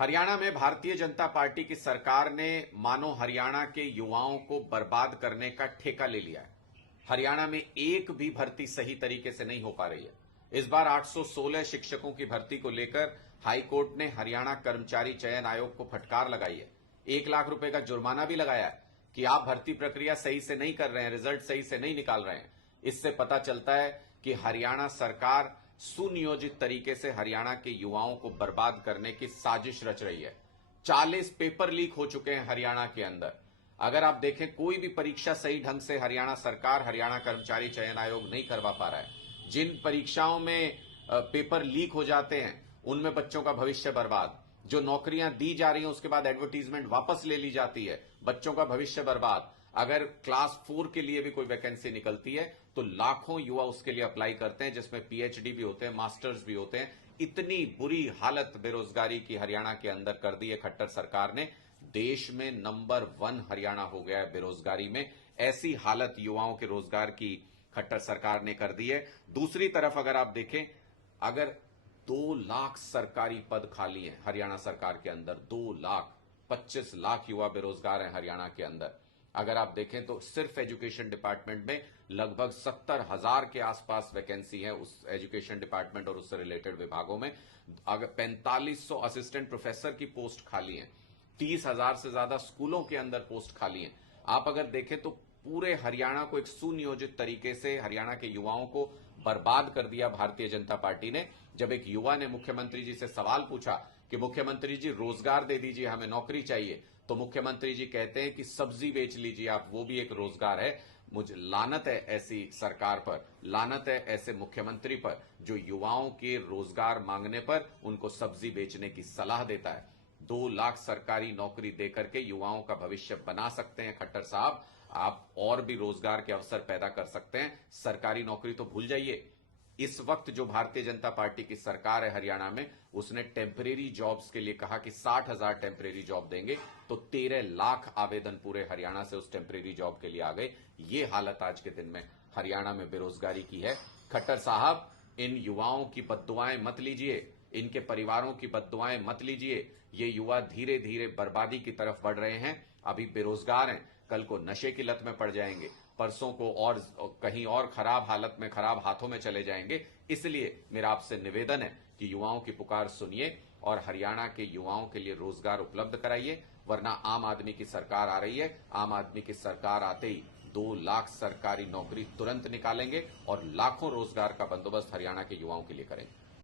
हरियाणा में भारतीय जनता पार्टी की सरकार ने मानो हरियाणा के युवाओं को बर्बाद करने का ठेका ले लिया है। हरियाणा में एक भी भर्ती सही तरीके से नहीं हो पा रही है। इस बार 816 शिक्षकों की भर्ती को लेकर हाईकोर्ट ने हरियाणा कर्मचारी चयन आयोग को फटकार लगाई है। 1 लाख रुपए का जुर्माना भी लगाया है कि आप भर्ती प्रक्रिया सही से नहीं कर रहे हैं, रिजल्ट सही से नहीं निकाल रहे हैं। इससे पता चलता है कि हरियाणा सरकार सुनियोजित तरीके से हरियाणा के युवाओं को बर्बाद करने की साजिश रच रही है। 40 पेपर लीक हो चुके हैं हरियाणा के अंदर। अगर आप देखें, कोई भी परीक्षा सही ढंग से हरियाणा सरकार, हरियाणा कर्मचारी चयन आयोग नहीं करवा पा रहा है। जिन परीक्षाओं में पेपर लीक हो जाते हैं उनमें बच्चों का भविष्य बर्बाद। जो नौकरियां दी जा रही हैं उसके बाद एडवर्टीजमेंट वापस ले ली जाती है, बच्चों का भविष्य बर्बाद। अगर क्लास 4 के लिए भी कोई वैकेंसी निकलती है तो लाखों युवा उसके लिए अप्लाई करते हैं, जिसमें पीएचडी भी होते हैं, मास्टर्स भी होते हैं। इतनी बुरी हालत बेरोजगारी की हरियाणा के अंदर कर दी है खट्टर सरकार ने। देश में नंबर 1 हरियाणा हो गया है बेरोजगारी में। ऐसी हालत युवाओं के रोजगार की खट्टर सरकार ने कर दी है। दूसरी तरफ अगर आप देखें, अगर 2 लाख सरकारी पद खाली हैं हरियाणा सरकार के अंदर, 2 लाख, 25 लाख युवा बेरोजगार हैं हरियाणा के अंदर। अगर आप देखें तो सिर्फ एजुकेशन डिपार्टमेंट में लगभग 70,000 के आसपास वैकेंसी है उस एजुकेशन डिपार्टमेंट और उससे रिलेटेड विभागों में। अगर 4500 असिस्टेंट प्रोफेसर की पोस्ट खाली है, 30,000 से ज्यादा स्कूलों के अंदर पोस्ट खाली है। आप अगर देखें तो पूरे हरियाणा को एक सुनियोजित तरीके से हरियाणा के युवाओं को बर्बाद कर दिया भारतीय जनता पार्टी ने। जब एक युवा ने मुख्यमंत्री जी से सवाल पूछा कि मुख्यमंत्री जी रोजगार दे दीजिए, हमें नौकरी चाहिए, तो मुख्यमंत्री जी कहते हैं कि सब्जी बेच लीजिए आप, वो भी एक रोजगार है। मुझे लानत है ऐसी सरकार पर, लानत है ऐसे मुख्यमंत्री पर जो युवाओं के रोजगार मांगने पर उनको सब्जी बेचने की सलाह देता है। 2 लाख सरकारी नौकरी देकर के युवाओं का भविष्य बना सकते हैं खट्टर साहब। आप और भी रोजगार के अवसर पैदा कर सकते हैं। सरकारी नौकरी तो भूल जाइए। इस वक्त जो भारतीय जनता पार्टी की सरकार है हरियाणा में, उसने टेम्परेरी जॉब्स के लिए कहा कि 60,000 टेम्परेरी जॉब देंगे, तो 13 लाख आवेदन पूरे हरियाणा से उस टेम्परेरी जॉब के लिए आ गए। ये हालत आज के दिन में हरियाणा में बेरोजगारी की है। खट्टर साहब, इन युवाओं की बद्दुआएं मत लीजिए, इनके परिवारों की बद्दुआएं मत लीजिए। ये युवा धीरे धीरे बर्बादी की तरफ बढ़ रहे हैं। अभी बेरोजगार हैं, कल को नशे की लत में पड़ जाएंगे, परसों को और कहीं और खराब हालत में, खराब हाथों में चले जाएंगे। इसलिए मेरा आपसे निवेदन है कि युवाओं की पुकार सुनिए और हरियाणा के युवाओं के लिए रोजगार उपलब्ध कराइए, वरना आम आदमी की सरकार आ रही है। आम आदमी की सरकार आते ही 2 लाख सरकारी नौकरी तुरंत निकालेंगे और लाखों रोजगार का बंदोबस्त हरियाणा के युवाओं के लिए करेंगे।